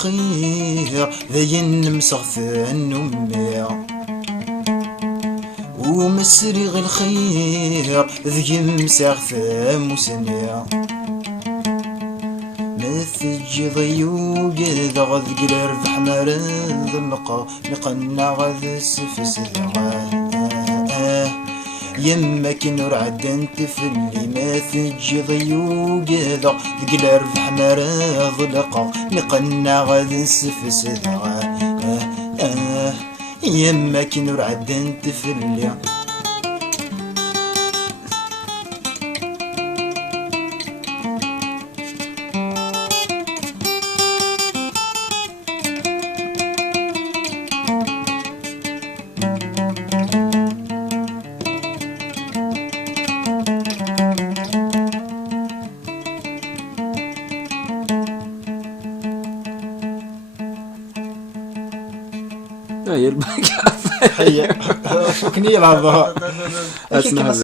الخير ذين مسغثن أمي ومسرغ الخير ذين مسغثن مسنيا مثج ضيوق ذا غذ رفح مرض المقا مقنا غذ السفس يما كنور عدن تفلي مثج ضيوق ذا رفح مرض المقا مقنا غذ السفس يما كنور عدن تفلي هي الباقي هي كني يلعبها اسمها